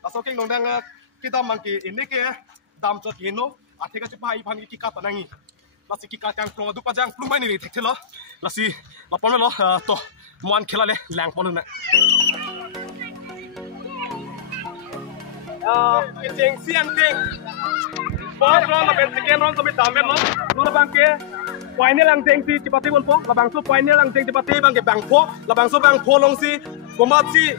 langsung king dong kita mangki ini ke dam cot ino athega cepa ipan kita tanangi lasi kita kang plong adu pajang plung mai ni thekte lo lasi lapon lo to mon khela le lang pon na jeng siang ting first round la ben second round kami tamen lo lu bangke final ang jeng si cipati bon po labang so final ang jeng cipati bangke bang po labang so bang po long si komat si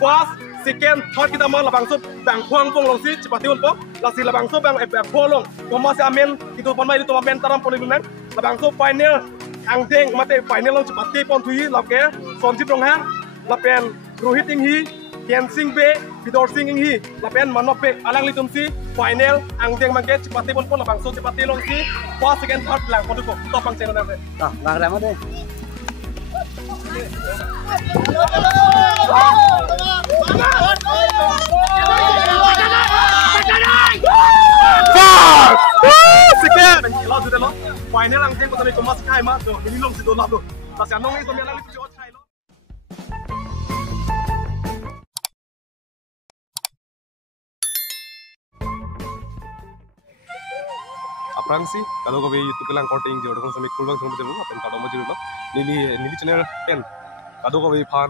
first second third kita mau labang so bang puang pong long si cipati bon po lasi labang so bang po long komat si amen itu pon mai itu amen taram pon lunang labang so final ang jeng mate final long cipati pon thui labke son si prong ha lapen rohit ing hi Ken Sing Be, Bidor Sing Ing Hi, lapen Manope, Alang Litum Si, final, Angjeng Mangke, Cipati Pon Pon, Labang So Cipati Long Si, first second third lang, Pon Tuko, top ang channel natin. Nggak rema deh. Second, lo sudah lo, final Angjeng Pon Tadi Komas Kai Ma, do, ini long si do lap do, tas yang nong ini Tommy Alang Litum Si Ochai lo. Aprang sih, kalau kau YouTube lang korting jauh dengan sampai kulbang sama betul, apa yang kau mau jauh lo, nili channel pen, kalau kau fan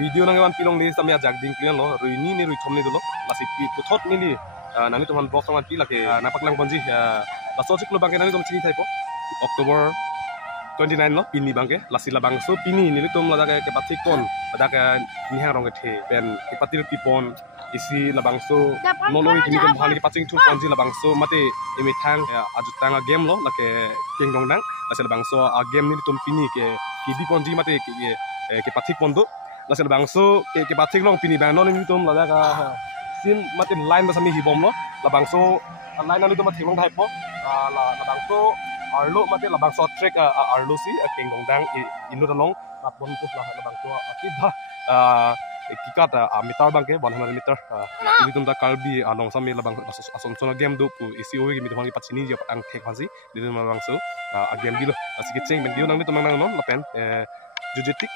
video nangewan pilong ni sampai ajak ding kalian lo, ini ni thom ni dulu, masih putot nili, nanti tuhan box sama pilak ke, napak lang ponji, laso cik kulbang nanti tuh cini typo, Oktober 29 lo, pini bangke, lasi labang so pini nili tuh lada ke patik pon, lada ke nihang rong ke pen, ke patil pipon. Isi labangso noloi kini kan bahani pacing tu ponji labangso mate imi thang ajutang game lo lake king dong dang lase labangso game ni tum pini ke kidi ponji mate ke patik pondo lase labangso ke patik long pini bang non ni tum lada ka sin mate line ba sami hibom lo labangso line ni tum mate long thai po labangso arlo mate labangso track arlo si king dong dang inu long apon ko labangso akida kikat meter bangke 100 meter ini tuh kalbi along sambil labang asong game do pu isi owe gitu hangi pacini dia ang tek hasi di rumah langsung game dilo asik ceng ben dio nang itu nang non lapen jujetik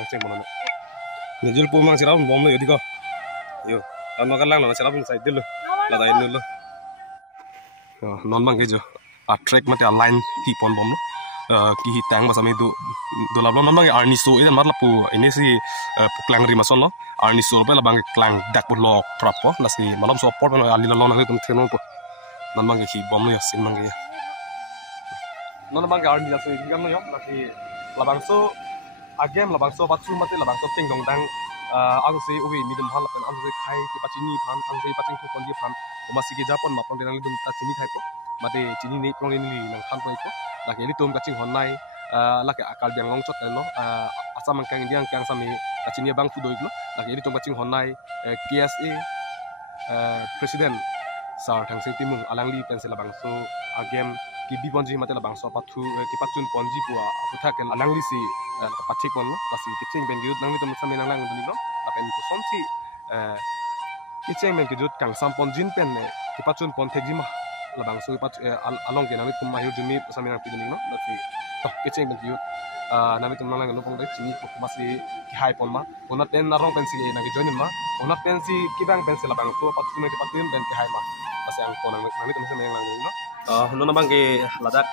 ang ceng mono ngejul pu mang sirap bom yo diko yo ano kan lang nang sirap side dilo lada ini lo non bang kejo track mate line hipon bom lo ki hitang basami do lablo non bang arni so ida marla pu ini si puklang ri mason lo arni so pe labang klang dak pu lo prapo nasi malam so por no ali lo nang tum theno po non bang ki bom yo sin bang ya non bang arni la so gam no yo nasi labang so agem labang so patsu mate labang so king dong dang aku si ubi midum hal pen aku khai ki pachini phan ang si paching khu konji phan umasi ki japon mapon denang dum ta chini thai po mate chini nei prong ni nang phan po laki ini tum kacing honai laki akal biang longcot no asam angkang indiang kang sami kacing bang fudo iglo laki ini tum kacing honai KSA presiden sar thang sing timung alangli pensel bang so agem ki bi ponji mate bang so patu ki patun ponji bua puthak alangli si patik mon no lasi kicing ben giut nang tum sami nang nang dun no lapen ko somsi kicing ben giut kang sampon jin pen ki patun pon thejima labang so pat along ke nami tum mahir jumi sami nang pidin no lati to kicing ben giut nami tum nang pong de chini ko masi ki hai pon ma onat pen narong pensi na ki join ma onat pensi ki bang pensi labang so pat sumi ki patin ben ki hai ma pasi ang pon nami tum sami nang no no bang ke ladak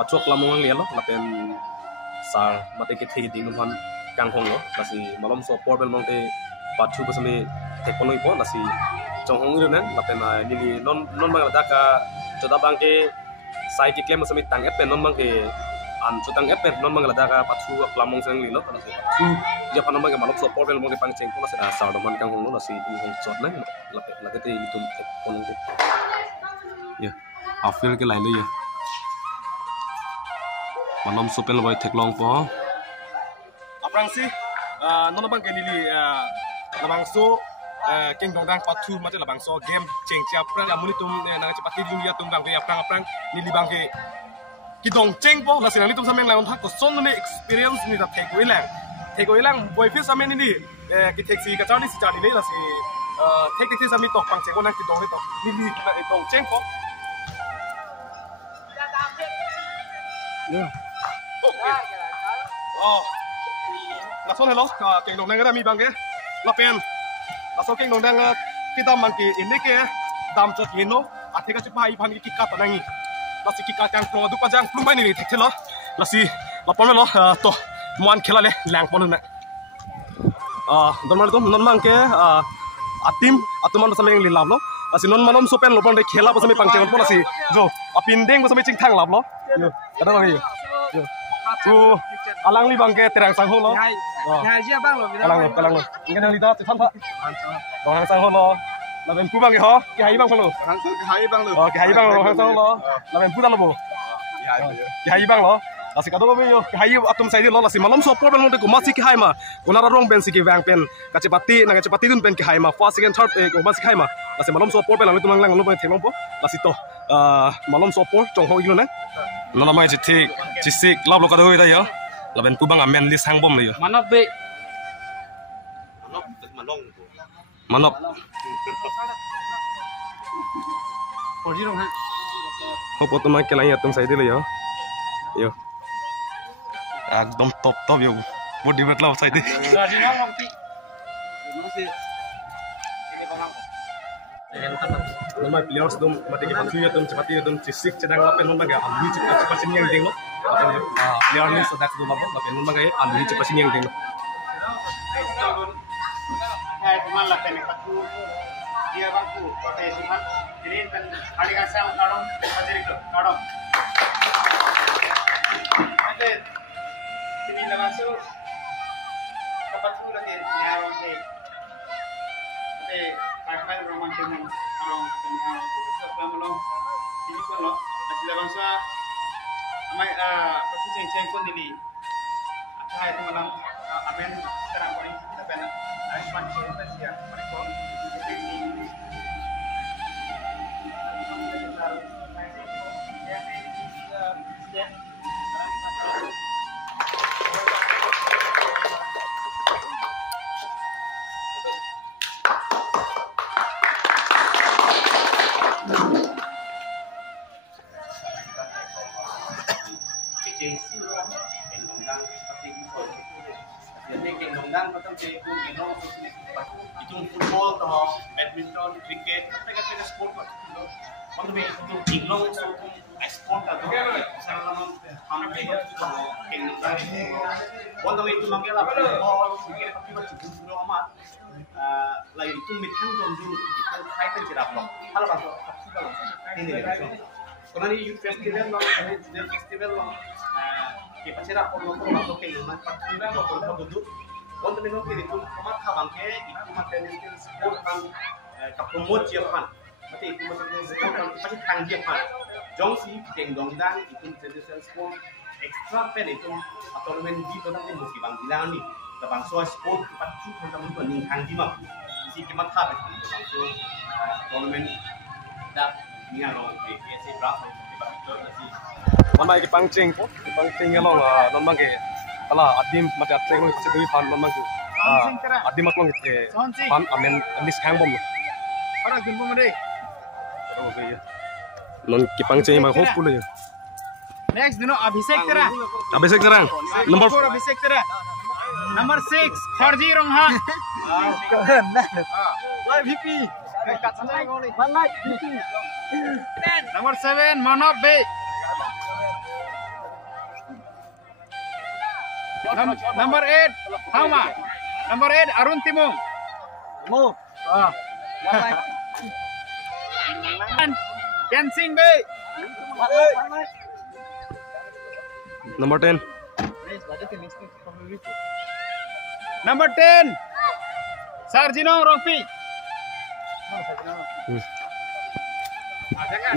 pachok lamong ang lialo lapen sar mate ke thei ding non kang hong lo lasi malom so por ben mong te pachu basami tekono ipo lasi chong hong iren lapen nili non bang ladak choda bang ke sai ki klem basami tang et non bang ke an chutang et non bang ladak pachu lamong sang lilo lasi pachu je panom bang malom so por ben mong ke pang cheng ko lasi sar do man kang hong lo lasi hong chot na lapen laket te itum tekono ko ya afil ke lai le ya malam sopel boy teklong po aprang si non bang ke nili labang so king dong dang patu mate labang so game cheng chia pra amuni tum nang chapati dunia tum bang ke aprang nili bang ke ki dong cheng po la sinang tum sameng lang thak ko son ne experience ni da theko ilang boy fi samen ni ki taxi ka chani si chani le la si thek sami tok pang cheng ko nang ki dong le tok nili na dong cheng po nason hello king dong nang da mi bang ke la pen langsung ke nong dang kita mangki ini ke dam cot yeno ate ka cepai pan ki kata nangi lasi ki kata yang pro du pajang plum mai ni thek lo lasi lapon lo to muan khela le lang pon na don mal to non mang ke atim atuman sampai yang lilap lo lasi non manom sopen lo pon de khela sampai pangceng pon lasi jo apindeng sampai cing thang lap lo kada ngi yo tu alang li bang ke terang sang ho lo Nhà chia bang lo, alang lo ingin yang lita cetan pak dong hang sang ho lo là bên phu bang cái ho cái hay bang lo cái hay bang lo, cái hay bang lo hang sang lo là bên phu ta lo bo cái hay bang lo là si kado ko yo cái hay atum sai di lo là si malam so por bang lo de ko masih cái hay ma kona rong ben si ki wang pen kacepati dun pen cái hay ma first second third ko masih cái hay ma là si malam so por bang lo tumang lang lo ben theng lo bo là si to malam so por chong ho ilo na nó là mai chỉ thick chỉ sik lab lo kado ho đây yo là bên phu bang amen li sang bom le yo mana be, manop Forji dong ha, ho po tumang ke lai atum sai di le yo एकदम top yo body मतलब sai di Forji nong nong ti, masih, ini kolam, nama players dum mati ke patu dum cepati dum cisik cedang lapen non bagai alwi cepat sini yang ding lo player ni so that's dum lapen non bagai alwi cepat sini yang ding lo ya cuma lah tenek patu, dia bangku, kote cuma, ini kan hari kan saya kadang, hadir itu kadang, ada ini lepas tu, kapatu lagi nyarong ni, Karena roman teman orang kenal itu kalau ini kalau masih bangsa amai pasti ceng pun ini apa itu malam amen sekarang ini kita pernah ada semacam cerita ya mereka itu football atau badminton, cricket, apa sport kan? Kalau itu inglong so sport atau misalnya hampir itu kenggang. Kalau itu manggil apa? Football, cricket, apa itu juga amat. Lagi itu mitang tonju itu kaitan cerap loh. Kalau bangsa ini deh. Kalau ini youth festival loh, ini festival loh. Kita cerap kalau masuk kenggang, pasti kalau duduk. Untuk minum itu cuma kabangke itu material sport kan kapromot Jepang, berarti itu material sport kan pasti tang Jepang. Jong si gendong dang itu traditional sport extra pen itu atau lemen di tentang yang mesti bang bilang ni, tentang soal sport pasti tentang itu ning tang Jepang. Isi kimat apa itu tentang so tournament dah ni orang di biasa berapa itu nasi. Mana iki pangcing ngelong non bangke Kala adim mati atleng lo kasi fan mamang ko. Adim aklong ite fan amen anis kang bom. Para gun bom re. Okay. Non kipang chay mag hopeful yo. Next dino Abhishek tera. Abhishek terang. Number 4 Abhishek tera. Number 6 Forji rong ha. VP. Number 7 Manop Be. Number 8 Hama. Number 8 Arun Timung. Mo. Kensing Be. number 10. Number 10 Sarjino Rofi.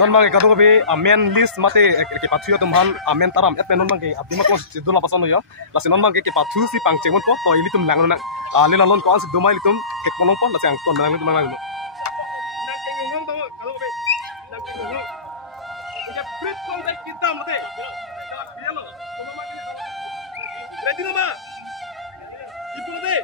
Non mang ka to be amen list mate ke pathu tumhan amen taram et non mang ke abdi ma ko sidula pasan yo la non mang ke pathu si pangchengon po to ili tum lang na ali la lon ko as dumai litum ke konon po la sang ton lang tum lang Nak ngomong to kalau be nak ngomong. Ya prit kong dai kita mate. Bielo. Ready nama? Ibu mate.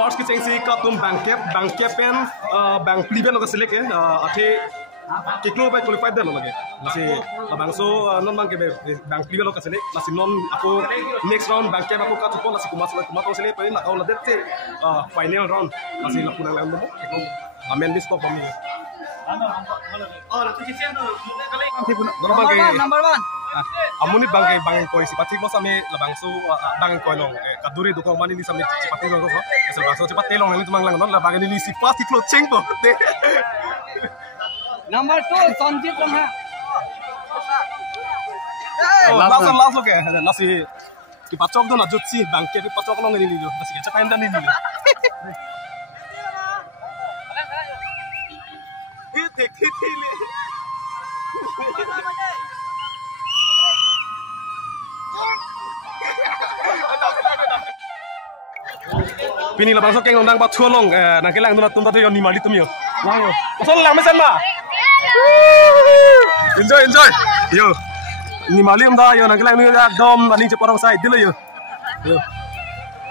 First kita ingin katum bangkep pen bang pliben loh keselek ya, ati kiklo by qualified dah loh lagi. Masih bangso non bang bang pliben loh keselek, masih non aku next round bangkep aku kat pun masih kumas keselek, tapi nak kau lihat sih final round masih lakukan yang dulu. Amen di stop kami. Oh, itu kesian tuh. Number one. Amuni bangke koi si pati lo sami labangsu bangke koi long kaduri dukong mani ni sami cipati long so esel bangso cipati long ini tumang lang non labangke ni si pasti klo ceng po Number 2 Sanjit long ha. Last lo ke nasi ki pacok do na jutsi bangke ki pacok long ini lido nasi ke capain dan ini lido hit Pini la bangso keng nondang bat chualong nang kelang tu tum tadi yon ni mali tum yo. Lang yo. Pasal lang mesan ma. Enjoy. Yo. Ni mali da yo nang kelang ni dom ani je porong sai dilo yo. Yo.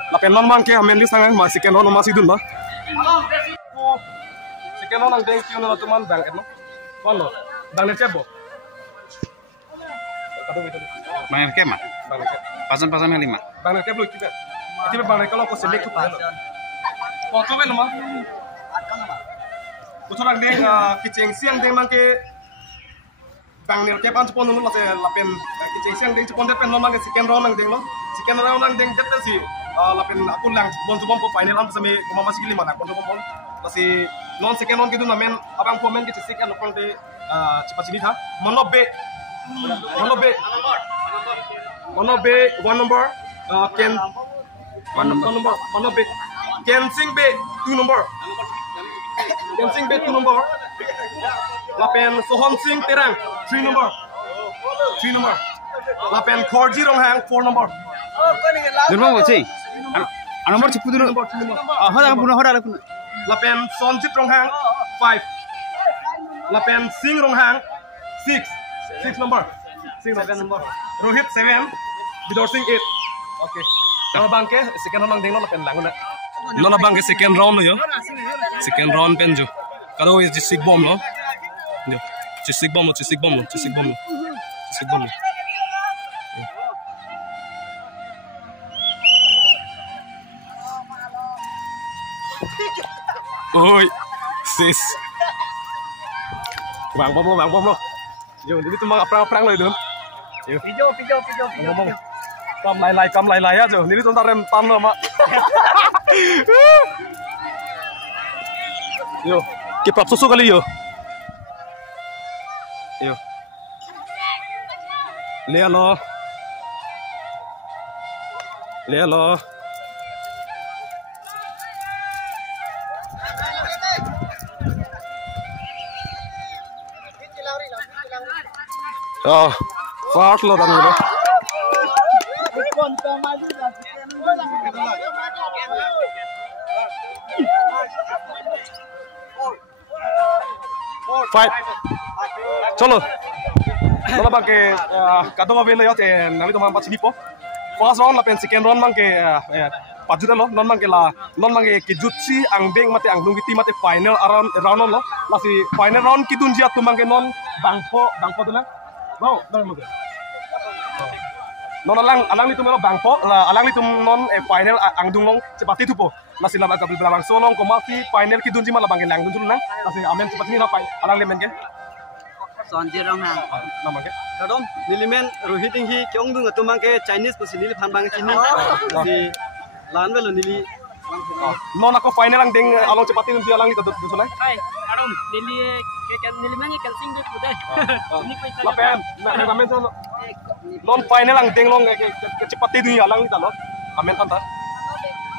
La pen non man ke amen li sangang ma second round ma sidun ba. Second round nang deng ki on tuman bang etno. Follow. Bang le chebo. Bang Kem mah? Bang le. Pasan yang 5. Bang le keblo kita. Itu bang le kalau ko select tu. Kau coba nama. Kau orang deng kiceng siang deng mangke bang le kepan cepon nulu lah saya lapen kiceng siang deng cepon depen nol mangke second round nang deng lo. Second round nang deng depen si lapen aku lang bon po final am sampai kuma masih 5 nak bon masih non second round gitu namen abang komen ke second round de cepat sini ha. Monobe 1 number Ken 1 number Monobe Kensing B 2 number Kensing B 2 number Lapen Sohon Singh Terang 3 number Lapen Khorji Ronghang 4 number Nomor apa sih? Nomor cepet dulu. Hada punya. Lapen Sonjit Ronghang 5 Lapen Singh Ronghang 6 number Rohit 7 Bidor Singh 8 okay kalau bangke second round deng lo pen langun na lo bangke second round lo yo second round pen jo kalau is sik bom lo yo sik bom oi sis bang bom lo yo ini tuh mang aprang lo itu yo Pijo. ngomong kam lai aja ini tuh rem tam lo mak yo kiprap susu kali yo lihat lo oh fast lo tadi lo fight cholo pakai kado mobil ya nanti teman empat sini po first round lah pen second round mang ke pajudan lo non mang ke jutsi angdeng mate angdung kiti mate final round lo masih final round kitun jia tu mang ke non bangpo tu lang no non alang itu melo bangpo alang itu non final angdung long cepat itu po nasi labang kapil belabang solong komasi final ki dunji malabang lang dun nang nasi amen cepat ni rapai alang lemen ke Sanjay Rangha. namang ke Kadom nilimen rohiting hi kyong dung atumang ke Chinese pusinil phan bang chini. Si lan belo nili. non ako final ang ding along cepat ni dunji alang itu dusulai Hai, Kadom nili nilimen ke kalsing de kuda. Ini pun lapen amen non final ang ding long ke cepat ni dunji alang itu lo amen tanta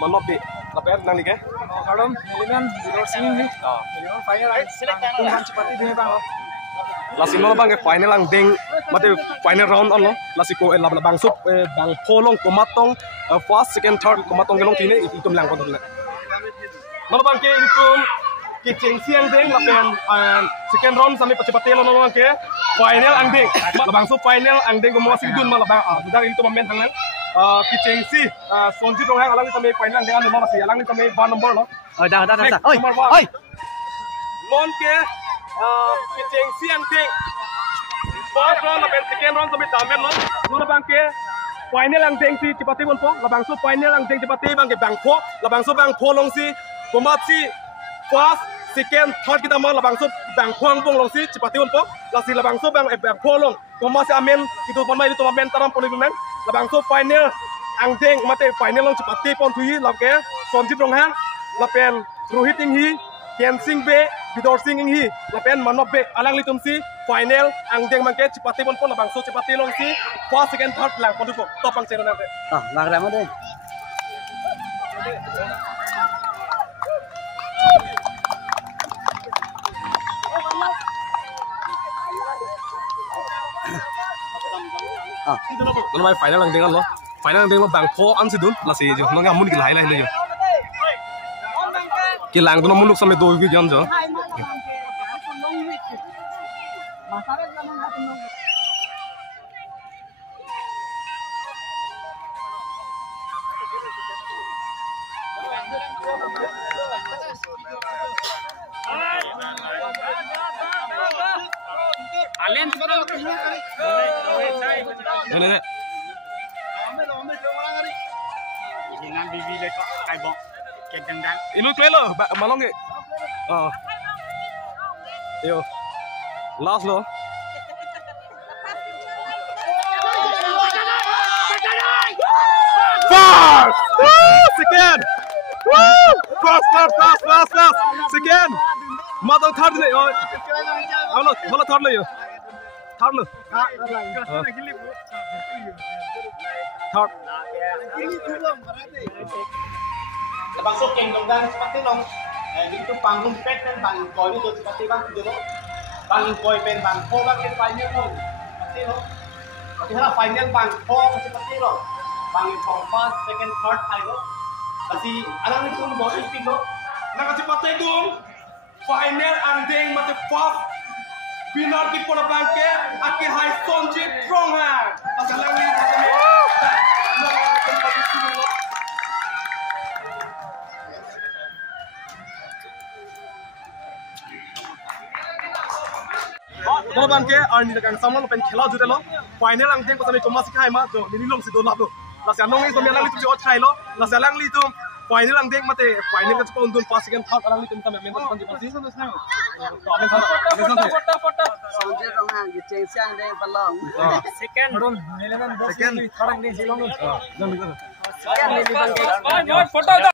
manobi lapen nang ni ke Kadom nilimen zero sing hi. Nilimen final ay tunghan chapati dungi bang. lasi no bang final ang ding mate final round on lo lasi ko labang sup bang polong komatong first second third komatong gelong tine itum lang ko dole no bang ke itum ke cheng siang ding lapen second round sami pachipate lo no bang ke final ang ding labang sup final ang ding ko mo sidun malabang budang itum men hangan ke cheng si sonji dong hang alang sami final ang ding ano masi alang sami ban number lo Dah. Oi non ke cheng siang ding first round lapen second round sami tamen lo no bang ke final ang ding si chipati bon po labang sup final ang ding chipati bang ke bang po labang sup bang po long si komati first second third kita mal labang sup bang phuang bong long si chipati bon po lasi labang sup bang po long komasi amen kitu pon mai itu amen taram pon nang labang sup final ang ding mate final long chipati pon thui lapke sonjit rong hang lapen rohiting hi Kensing be bidor singing hi lapen manop be alang litum si final ang deng mangke chipati pon labang sup chipati long si first second third lang pon po topang chero nang Lagra mo din. nó mai final ang deng lo final ang deng lo bang po an sidun lasi jo no ngamun ki lai lai le jo ki lang no munuk same do gi jan jo Alen ne Dengan bibi le kok kai bong. Kek dang. inu trailer malong ge yo last lo first second first second matang third le alo mala third le yo third lo third Labang sup king dong dan chapati long itu panggung pet dan bang koi itu chapati bang tu lo bang koi pen bang po bang ke final lo chapati lo tapi hara final bang po chapati lo bang from first second third hai lo tapi alang itu lo itu lo naka chipate dum final ang deng mate first winner ki pona banke ake high sonjit strong ha asalang ni Kalau bangke, arni dekat sama lo pen khela jute lo, final ang deng pasal itu masih kai ma, jo nililong si do lap lo, nasi anong itu melang itu jo chai lo, nasi alang itu final ang deng mate final kan cepat undun pas second third alang itu minta memang pasti pasti, amen thana, Sanjay Rangha cheng siang deng palong. Second. second, Thorang deng silong. jangan Second nilimen ke. Foto